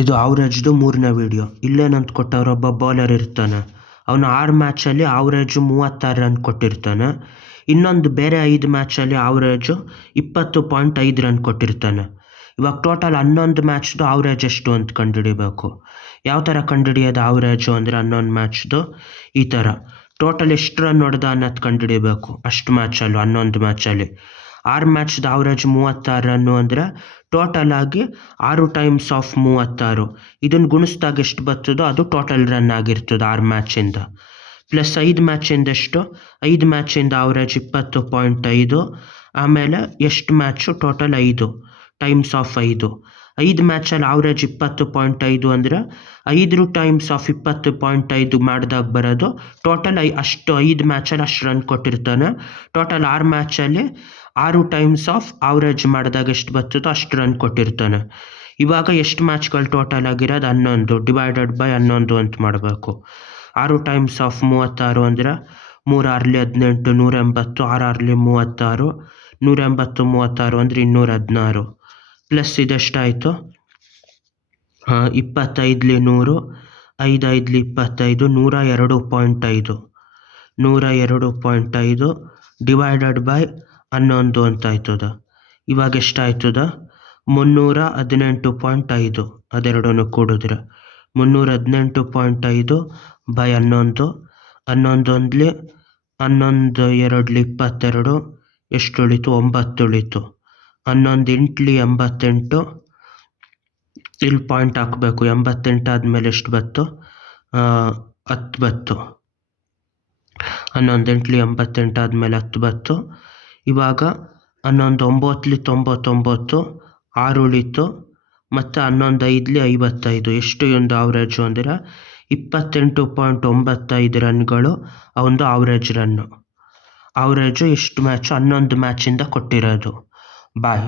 ಇದು ಅವರೇಜ್ದು 3ನೇ ವಿಡಿಯೋ. ಇಲ್ಲೇನಂತ ಕೊಟ್ಟವ್ರೆ, ಒಬ್ಬ ಬೌಲರ್ ಇರ್ತಾನೆ, ಅವನು 6 ಮ್ಯಾಚಲ್ಲಿ ಅವರೇಜು 36 ರನ್ ಕೊಟ್ಟಿರ್ತಾನೆ. ಇನ್ನೊಂದು ಬೇರೆ 5 ಮ್ಯಾಚಲ್ಲಿ ಅವರೇಜು 20.5 ರನ್ ಕೊಟ್ಟಿರ್ತಾನೆ. ಇವಾಗ ಟೋಟಲ್ 11 ಮ್ಯಾಚ್ದು ಅವರೇಜ್ ಎಷ್ಟು ಅಂತ ಕಂಡುಹಿಡಿಬೇಕು. ಯಾವ ಥರ ಕಂಡುಹಿಡಿಯೋದು ಅವರೇಜು ಅಂದರೆ 11 ಮ್ಯಾಚ್ದು ಈ ಥರ ಟೋಟಲ್ ಎಷ್ಟು ರನ್ ಹೊಡೆದ ಅನ್ನೋದು ಕಂಡುಹಿಡಿಬೇಕು. ಅಷ್ಟು ಮ್ಯಾಚಲ್ಲೂ 11 ಮ್ಯಾಚಲ್ಲಿ 6 ಮ್ಯಾಚ್ದು ಅವರೇಜ್ 36 ರನ್ನು ಅಂದರೆ ಟೋಟಲ್ ಆಗಿ 6 ಟೈಮ್ಸ್ ಆಫ್ 36. ಇದನ್ನು ಗುಣಿಸಿದಾಗ ಎಷ್ಟು ಬರ್ತದೋ ಅದು ಟೋಟಲ್ ರನ್ ಆಗಿರ್ತದೆ 6 ಮ್ಯಾಚಿಂದ. ಪ್ಲಸ್ 5 ಮ್ಯಾಚಿಂದ ಎಷ್ಟು, 5 ಮ್ಯಾಚಿಂದ ಅವರೇಜ್ 20.5. ಆಮೇಲೆ ಎಷ್ಟು ಮ್ಯಾಚು ಟೋಟಲ್ 5 ಟೈಮ್ಸ್ ಆಫ್ 5 ಮ್ಯಾಚಲ್ಲಿ ಅವರೇಜ್ 20.5 ಅಂದರೆ 5 ಟೈಮ್ಸ್ ಆಫ್ 20.5 ಮಾಡಿದಾಗ ಬರೋದು ಟೋಟಲ್ ಅಷ್ಟು 5 ಮ್ಯಾಚಲ್ಲಿ ಅಷ್ಟು ರನ್ ಕೊಟ್ಟಿರ್ತಾನೆ. ಟೋಟಲ್ 6 ಮ್ಯಾಚಲ್ಲಿ 6 ಟೈಮ್ಸ್ ಆಫ್ ಅವರೇಜ್ ಮಾಡಿದಾಗ ಎಷ್ಟು ಬರ್ತದೋ ಅಷ್ಟು ರನ್ ಕೊಟ್ಟಿರ್ತಾನೆ. ಇವಾಗ ಎಷ್ಟು ಮ್ಯಾಚ್ಗಳು ಟೋಟಲ್ ಆಗಿರೋದು 11 ಡಿವೈಡೆಡ್ ಬೈ 11 ಅಂತ ಮಾಡಬೇಕು. 6 ಟೈಮ್ಸ್ ಆಫ್ 36 ಅಂದರೆ 3 6 18 180, 6 6 36, 180 36 ಅಂದರೆ 216. ಪ್ಲಸ್ ಇದೆಷ್ಟಾಯಿತು, 25 100, 5 5 25, 102.5. 102.5 ಡಿವೈಡೆಡ್ ಬೈ 11 ಅಂತ ಆಯ್ತದ. ಇವಾಗ ಎಷ್ಟಾಯ್ತದ, 318.5. ಅದೆರಡನ್ನು ಕೂಡಿದ್ರೆ 318.5 ಬೈ 11. 11 ಒಂದ್ಲಿ 11 2 22, ಎಷ್ಟು ಉಳಿತು, 9 ಉಳಿತು. 11 8 88. ಇಲ್ಲಿ ಪಾಯಿಂಟ್ ಹಾಕಬೇಕು. 88 ಆದಮೇಲೆ ಎಷ್ಟು ಬತ್ತು, 10 ಬತ್ತು. 11 8 88 ಆದಮೇಲೆ 10 ಬತ್ತು. ಇವಾಗ 11 9 99, 6 ಉಳಿತು. ಮತ್ತು 11 5 55. ಎಷ್ಟು ಒಂದು ಅವರೇಜು ಅಂದರೆ 28.95 ರನ್ಗಳು ಒಂದು ಅವರೇಜ್ ರನ್ನು. ಅವರೇಜು ಎಷ್ಟು ಮ್ಯಾಚು 11 ಮ್ಯಾಚಿಂದ ಕೊಟ್ಟಿರೋದು. ಬಾಯ್.